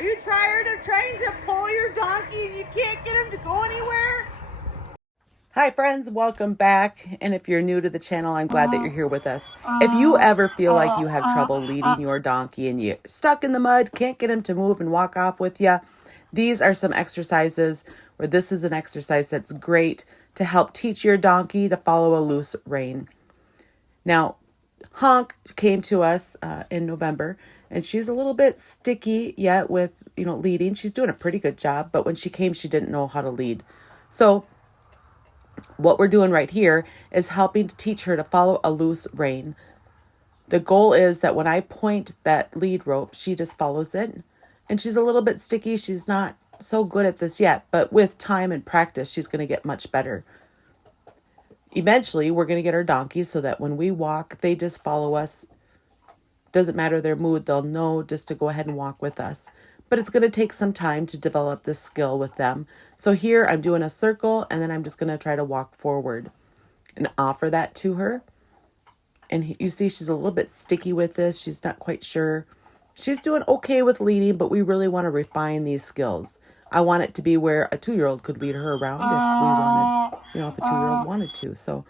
Are you tired of trying to pull your donkey and you can't get him to go anywhere? Hi friends, welcome back. And if you're new to the channel, I'm glad that you're here with us. If you ever feel like you have trouble leading your donkey and you're stuck in the mud, can't get him to move and walk off with you, these are some exercises where this is an exercise that's great to help teach your donkey to follow a loose rein. Now, Honk came to us in November, and she's a little bit sticky yet with, leading. She's doing a pretty good job, but when she came, she didn't know how to lead. So what we're doing right here is helping to teach her to follow a loose rein. The goal is that when I point that lead rope, she just follows it. And she's a little bit sticky. She's not so good at this yet, but with time and practice, she's going to get much better. Eventually, we're going to get our donkeys so that when we walk, they just follow us. Doesn't matter their mood, they'll know just to go ahead and walk with us. But it's going to take some time to develop this skill with them. So here I'm doing a circle, and then I'm just going to try to walk forward and offer that to her. And you see she's a little bit sticky with this. She's not quite sure. She's doing okay with leading, but we really want to refine these skills. I want it to be where a 2-year-old could lead her around if we wanted, if a 2-year-old wanted to. So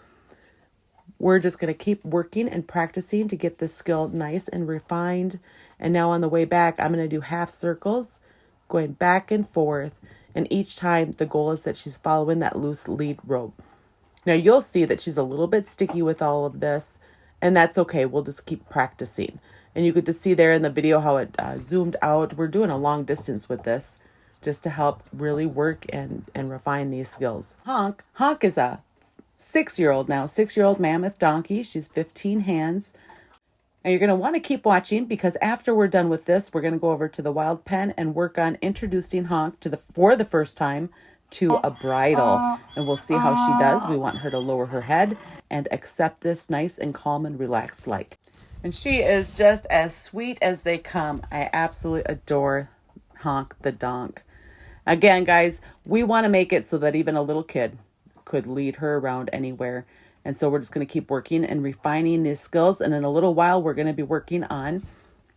we're just going to keep working and practicing to get this skill nice and refined. And now on the way back, I'm going to do half circles, going back and forth. And each time the goal is that she's following that loose lead rope. Now you'll see that she's a little bit sticky with all of this, and that's okay. We'll just keep practicing. And you could just see there in the video how it zoomed out. We're doing a long distance with this just to help really work and refine these skills. Honk is a 6-year-old now, 6-year-old mammoth donkey. She's 15 hands. And you're going to want to keep watching because after we're done with this, we're going to go over to the wild pen and work on introducing Honk for the first time to a bridle. And we'll see how she does. We want her to lower her head and accept this nice and calm and relaxed like. And she is just as sweet as they come. I absolutely adore Honk the donk. Again, guys, we want to make it so that even a little kid could lead her around anywhere. And so we're just going to keep working and refining these skills. And in a little while, we're going to be working on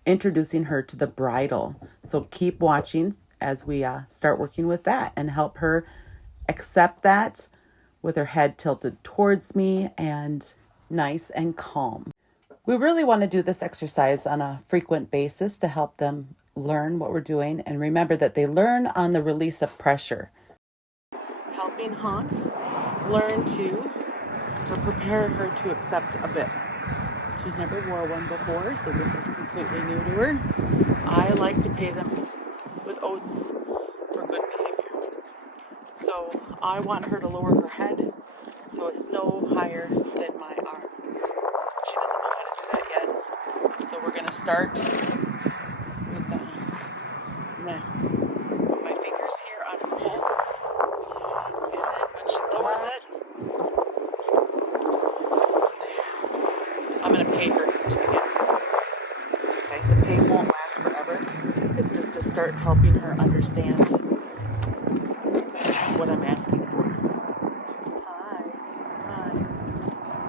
introducing her to the bridle. So keep watching as we start working with that and help her accept that with her head tilted towards me and nice and calm. We really want to do this exercise on a frequent basis to help them learn what we're doing. And remember that they learn on the release of pressure. Helping Honk learn to prepare her to accept a bit. She's never wore one before, so this is completely new to her. I like to pay them with oats for good behavior. So I want her to lower her head so it's no higher than my arm. She doesn't know how to do that yet. So we're going to start with I'm going to put my fingers here on her pole. And then when she lowers it, I'm going to pay her to begin. Okay, the pay won't last forever. It's just to start helping her understand what I'm asking for. Hi.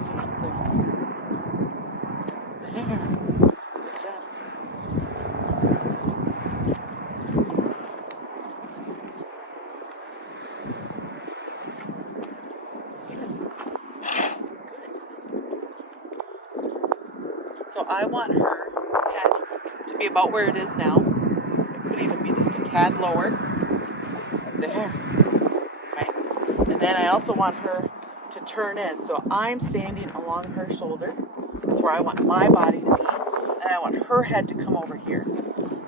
Okay, so there. Good job. So I want her head to be about where it is now. It could even be just a tad lower. There. Okay. And then I also want her to turn in. So I'm standing along her shoulder. That's where I want my body to be. And I want her head to come over here.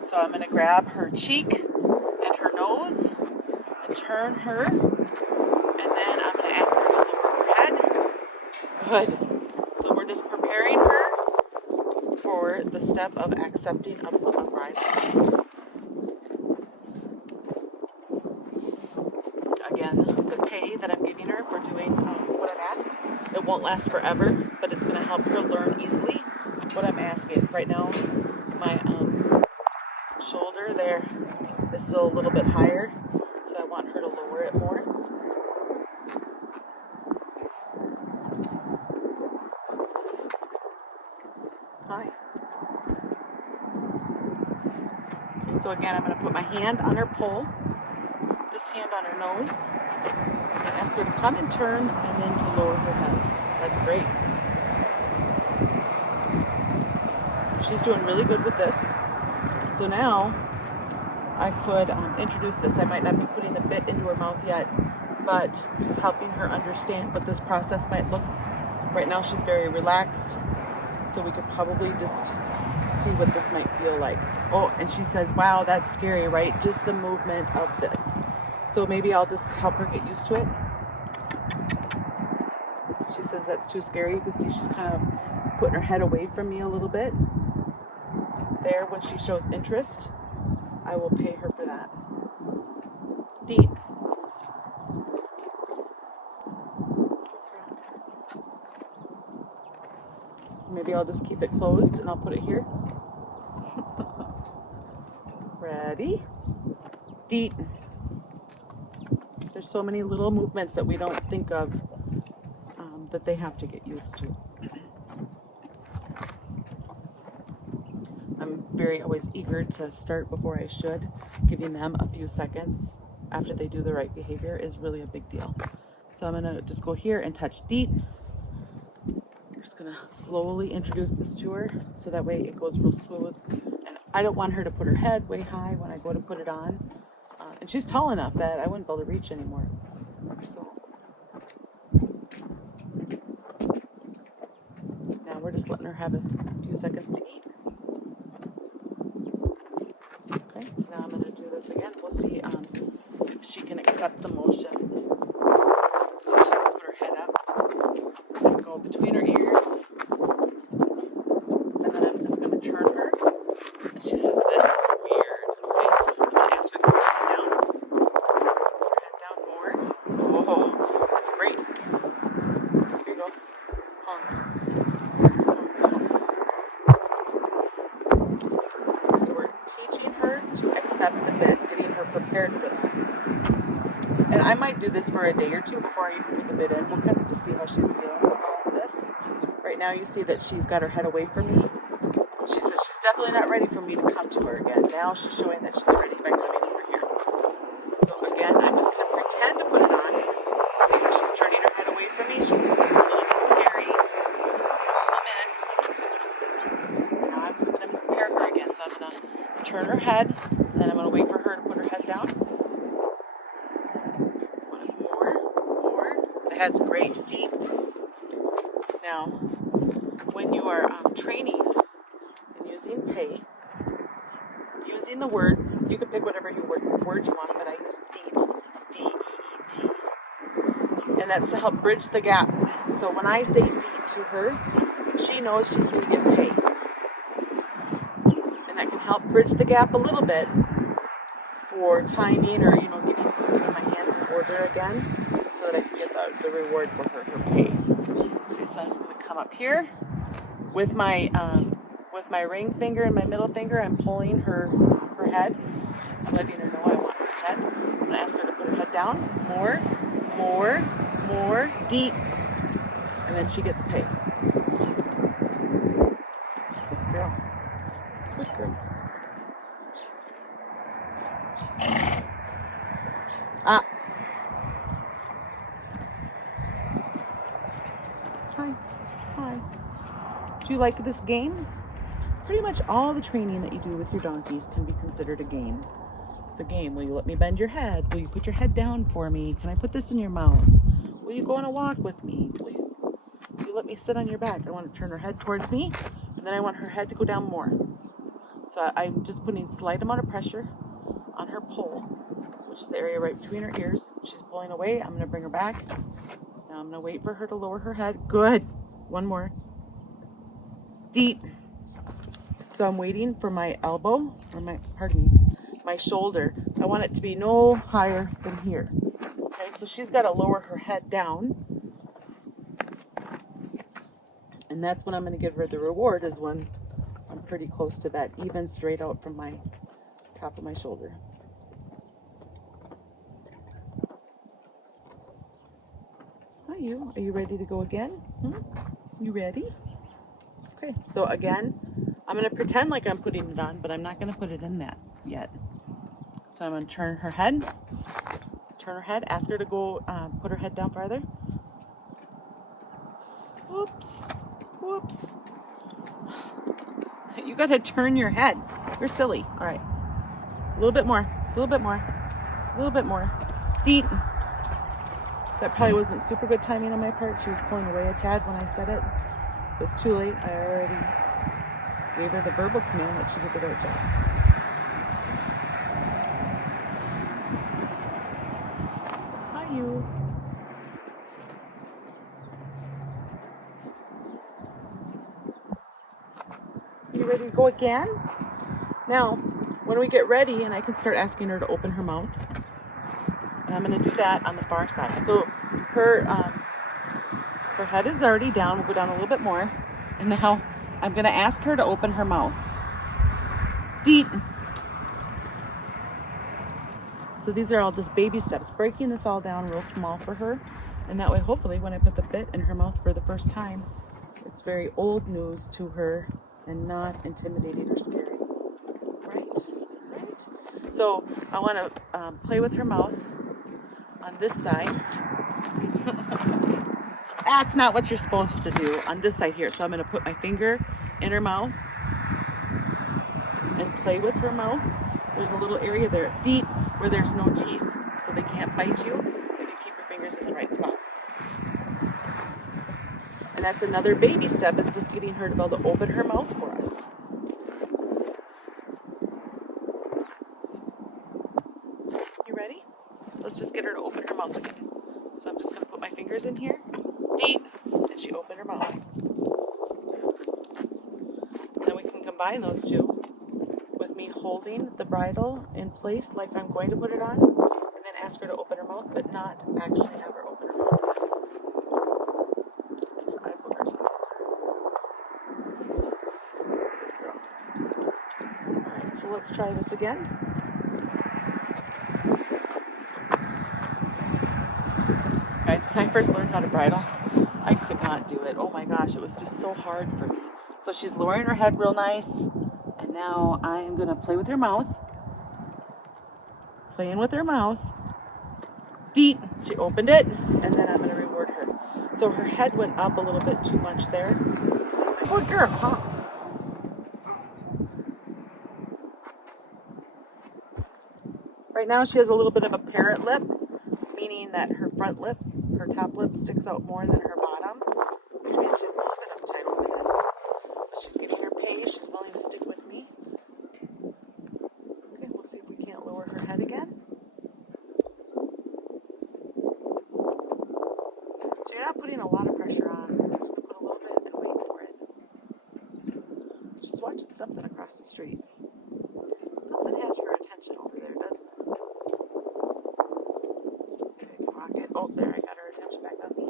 So I'm going to grab her cheek and her nose and turn her. And then I'm going to ask her to lower her head. Good. So we're just preparing her for the step of accepting a bridle. Again, the pay that I'm giving her for doing what I'm asked, it won't last forever, but it's going to help her learn easily what I'm asking. Right now, my shoulder there is still a little bit higher, so I want her to lower it more. Hi. Okay, So again, I'm going to put my hand on her poll, this hand on her nose, and ask her to come and turn and then to lower her head. That's great. She's doing really good with this. So now I could introduce this. I might not be putting the bit into her mouth yet, but just helping her understand what this process might look. Right now she's very relaxed, so we could probably just see what this might feel like. Oh, and she says, wow, that's scary, right? Just the movement of this. So maybe I'll just help her get used to it. She says that's too scary. You can see she's kind of putting her head away from me a little bit. There, when she shows interest, I will pay her for that. Deep. Maybe I'll just keep it closed and I'll put it here. Ready? Deep. There's so many little movements that we don't think of that they have to get used to. I'm very always eager to start before I should. Giving them a few seconds after they do the right behavior is really a big deal. So I'm gonna just go here and touch deep. I'm just gonna slowly introduce this to her so that way it goes real smooth. And I don't want her to put her head way high when I go to put it on. And she's tall enough that I wouldn't be able to reach anymore. So now we're just letting her have a few seconds to eat. Okay, so now I'm going to do this again. We'll see if she can accept the motion. So she just put her head up. So I go between her ears. And then I'm just going to turn her. And she says, this is weird. Okay, I'm going to ask her to put her head down. Put her head down more. Oh, that's great. Here you go. Honk. So we're teaching her to accept the bit, getting her prepared for that. And I might do this for a day or two before I even put the bit in. We'll kind of just see how she's feeling with all of this. Right now you see that she's got her head away from me. She says she's definitely not ready for me to come to her again. Now she's showing that she's ready by coming over here. So again, I'm just going to pretend to put it on. See how she's turning her head away from me? She says it's a little bit scary. Come in. Now I'm just going to prepare her again. So I'm going to turn her head, and then I'm going to wait for her to put her head down. More. The head's great, deep. Now, when you are training and using pay, using the word, you can pick whatever word you want, but I use DEET, D-E-E-T. And that's to help bridge the gap. So when I say DEET to her, she knows she's going to get paid. And that can help bridge the gap a little bit for timing or, getting my hands in order again so that I can get the reward for her pay. Okay, so I'm just going to come up here with my ring finger and my middle finger. I'm pulling her head. I'm letting her know I want her head. I'm going to ask her to put her head down. More, deep. And then she gets paid. Good girl. Good girl. Ah. Hi. Do you like this game? Pretty much all the training that you do with your donkeys can be considered a game. It's a game. Will you let me bend your head? Will you put your head down for me? Can I put this in your mouth? Will you go on a walk with me? Will you let me sit on your back? I want to turn her head towards me, and then I want her head to go down more. So I'm just putting a slight amount of pressure on her poll, which is the area right between her ears. She's pulling away. I'm going to bring her back. Now I'm going to wait for her to lower her head. Good. One more. Deep. So I'm waiting for my elbow, or my shoulder. I want it to be no higher than here. Okay, so she's got to lower her head down. And that's when I'm going to give her the reward, is when I'm pretty close to that, even straight out from my top of my shoulder. Hi, Are you ready to go again? You ready? Okay, so again, I'm going to pretend like I'm putting it on, but I'm not going to put it in that yet. So I'm going to turn her head, ask her to go put her head down farther. Whoops, whoops. You got to turn your head. You're silly. All right. A little bit more, a little bit more, a little bit more. Deet. That probably wasn't super good timing on my part. She was pulling away a tad when I said it. It was too late. I already gave her the verbal command that she did the right job. Hi, you. You ready to go again? Now, when we get ready and I can start asking her to open her mouth, and I'm going to do that on the far side. So her head is already down. We'll go down a little bit more. And now I'm going to ask her to open her mouth. Deet. So these are all just baby steps, breaking this all down real small for her. And that way, hopefully, when I put the bit in her mouth for the first time, it's very old news to her and not intimidating or scary. Right? So I want to play with her mouth on this side. That's not what you're supposed to do on this side here. So I'm going to put my finger in her mouth and play with her mouth. There's a little area there, deep, where there's no teeth. So they can't bite you if you keep your fingers in the right spot. And that's another baby step, is just getting her to be able to open her mouth for us. You ready? Let's just get her to open her mouth again. So I'm just going to put my fingers in here. Deep. And she opened her mouth. And then we can combine those two with me holding the bridle in place like I'm going to put it on, and then ask her to open her mouth, but not actually have her open her mouth. So I put hers on. Alright, so let's try this again. Guys, when I first learned how to bridle, I could not do it. Oh my gosh, it was just so hard for me. So she's lowering her head real nice, and now I'm going to play with her mouth. Playing with her mouth. Deet. She opened it, and then I'm going to reward her. So her head went up a little bit too much there. Good girl, huh? Right now she has a little bit of a parrot lip, meaning that her front lip, her top lip, sticks out more than her bottom, which means she's a little bit uptight over this. But she's giving her pace. She's willing to stick with me. Okay, we'll see if we can't lower her head again. So you're not putting a lot of pressure on. You're just going to put a little bit and wait for it. She's watching something across the street. Something has your attention over there, doesn't it? Oh, there, I got her attention back on me.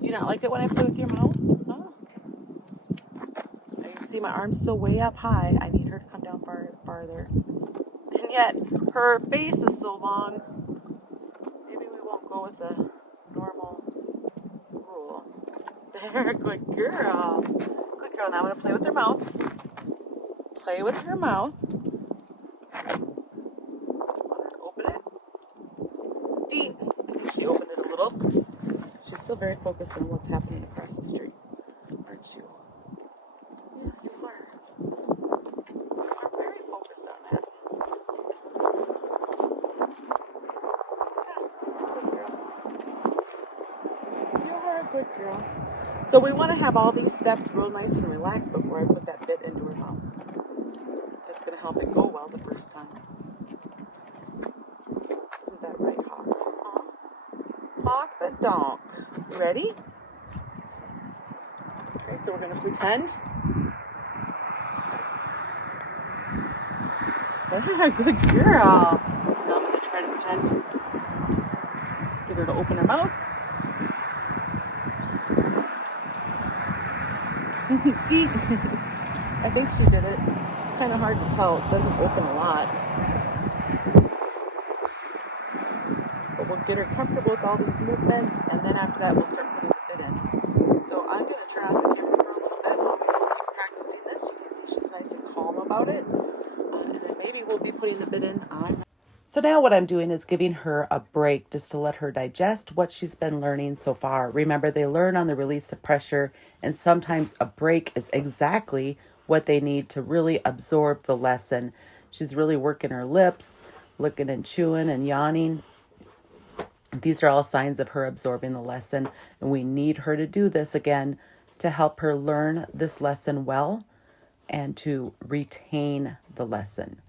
Do you not like it when I play with your mouth? Huh? I can see my arm's still way up high. I need her to come down farther. And yet, her face is so long. Maybe we won't go with the normal rule. There, good girl. Good girl. Now I'm going to play with her mouth. Play with her mouth. She opened it a little. She's still very focused on what's happening across the street, aren't you? Yeah, you are. You are very focused on that. Yeah, good girl. You are a good girl. So we want to have all these steps real nice and relaxed before I put that bit into her mouth. That's going to help it go well the first time. Isn't that right, Hawk? Hawk the donk. You ready? Okay, so we're going to pretend. Good girl. Now I'm going to try to pretend. Get her to open her mouth. I think she did it. It's kind of hard to tell. It doesn't open a lot. But we'll get her comfortable with all these movements, and then after that we'll start putting the bit in. So I'm going to turn off the camera for a little bit while we just keep about it. And then maybe we'll be putting the bit in on. So now what I'm doing is giving her a break just to let her digest what she's been learning so far. Remember, they learn on the release of pressure, and sometimes a break is exactly what they need to really absorb the lesson. She's really working her lips, licking and chewing and yawning. These are all signs of her absorbing the lesson, and we need her to do this again to help her learn this lesson well and to retain the lesson.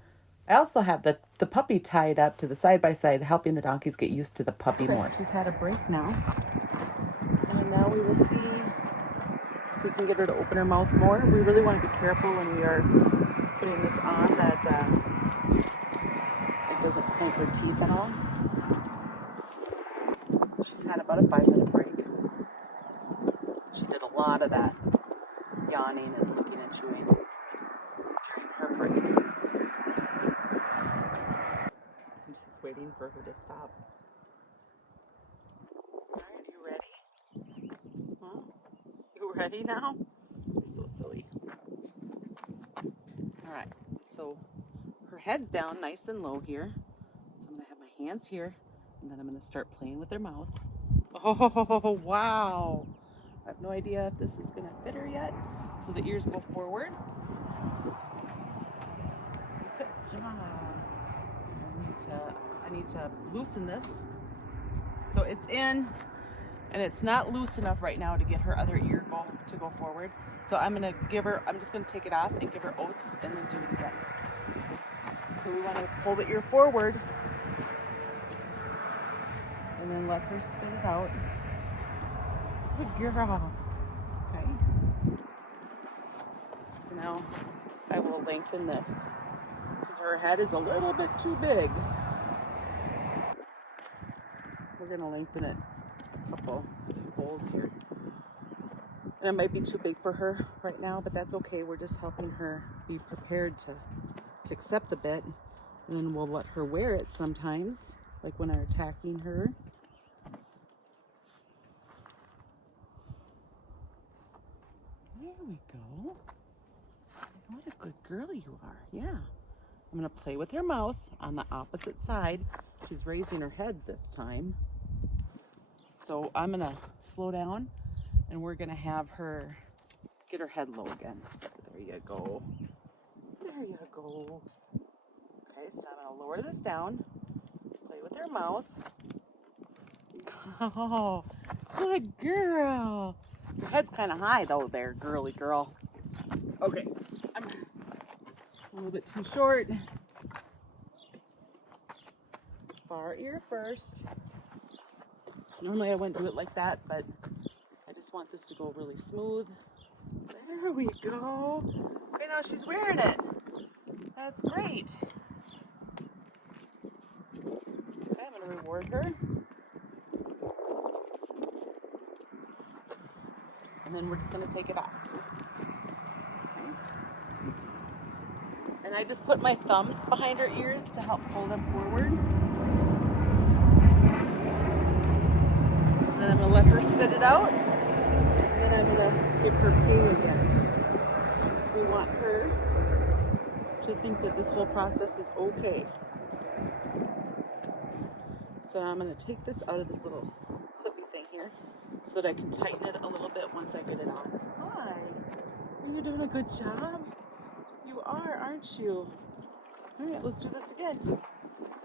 I also have the puppy tied up to the side-by-side, helping the donkeys get used to the puppy more. She's had a break now. And now we will see if we can get her to open her mouth more. We really want to be careful when we are putting this on that it doesn't clank her teeth at all. She's had about a 5-minute break. She did a lot of that yawning and licking and chewing during her break. I'm just waiting for her to stop. All right, you ready? Huh? You ready now? You're so silly. All right, so her head's down nice and low here. So I'm gonna have my hands here, and then I'm gonna start playing with her mouth. Oh, wow. I have no idea if this is gonna fit her yet. So the ears go forward. Good job. I need to loosen this. So it's in, and it's not loose enough right now to get her other ear to go forward. So I'm just gonna take it off and give her oats and then do it again. So we wanna pull the ear forward and then let her spit it out. Good girl. Okay. So now I will lengthen this because her head is a little bit too big. We're gonna lengthen it a couple holes here. And it might be too big for her right now, but that's okay. We're just helping her be prepared to accept the bit. And then we'll let her wear it sometimes, like when I'm attacking her. There we go. What a good girl you are. Yeah. I'm going to play with her mouth on the opposite side. She's raising her head this time. So I'm going to slow down, and we're going to have her get her head low again. There you go. There you go. Okay, so I'm going to lower this down, play with her mouth. Oh, good girl. Your head's kind of high, though, there, girly girl. Okay, I'm a little bit too short. Far ear first. Normally I wouldn't do it like that, but I just want this to go really smooth. There we go. Okay, now she's wearing it. That's great. Okay, I'm going to reward her. And then we're just going to take it off. Okay. And I just put my thumbs behind her ears to help pull them forward. And then I'm going to let her spit it out. And then I'm going to give her ping again. So we want her to think that this whole process is okay. So now I'm going to take this out of this little clippy thing here so that I can tighten it a little bit once I get it on. Hi. Are you doing a good job? You are, aren't you? All right, let's do this again.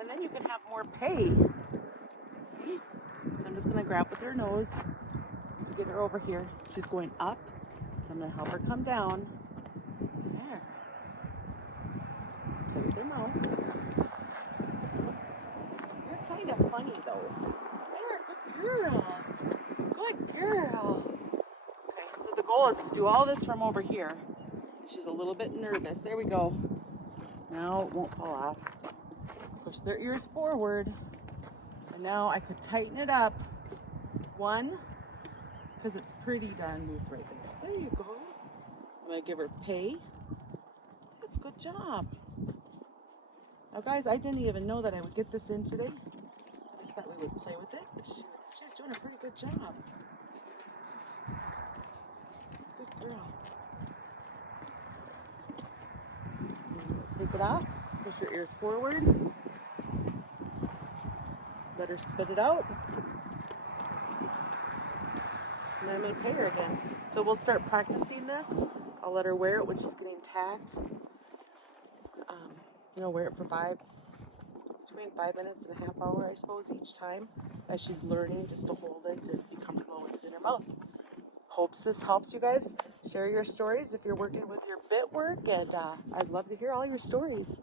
And then you can have more pay. Okay. So I'm just going to grab with her nose to get her over here. She's going up, so I'm going to help her come down. There. Play with her mouth. You're kind of funny, though. There, good girl. Good girl. Okay, so the goal is to do all this from over here. She's a little bit nervous. There we go. Now it won't fall off. Push their ears forward. And now I could tighten it up. One, because it's pretty darn loose right there. There you go. I'm going to give her pay. That's a good job. Now guys, I didn't even know that I would get this in today. I just thought we would play with it, but she's doing a pretty good job. Good girl. Take it off. Push your ears forward. Let her spit it out. And I'm going to pay her again. So we'll start practicing this. I'll let her wear it when she's getting tacked. Wear it for between 5 minutes and a half hour, I suppose, each time as she's learning just to hold it and be comfortable with it in her mouth. Hopes this helps you guys. Share your stories if you're working with your bit work, and I'd love to hear all your stories.